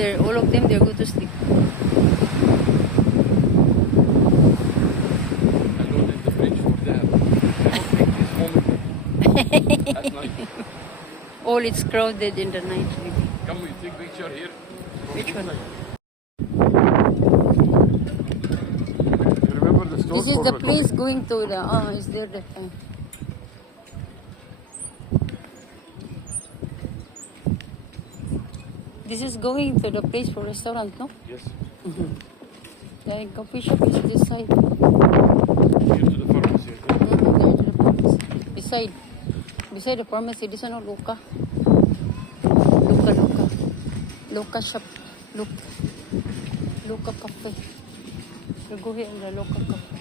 all of them, they're going to sleep. I loaded the fridge for Dahab. I don't make this moment at night. All it's crowded in the night. Maybe. Come, we take picture here. Which one? You remember the store? This is the place going to the. Oh, is there the. This is going to the place for restaurant, no? Yes. The coffee shop is this side. Here to the pharmacy. There to the pharmacy. Beside the pharmacy, this one, Luca. Luca shop. Luca Cafe. You go here in the Luca Cafe.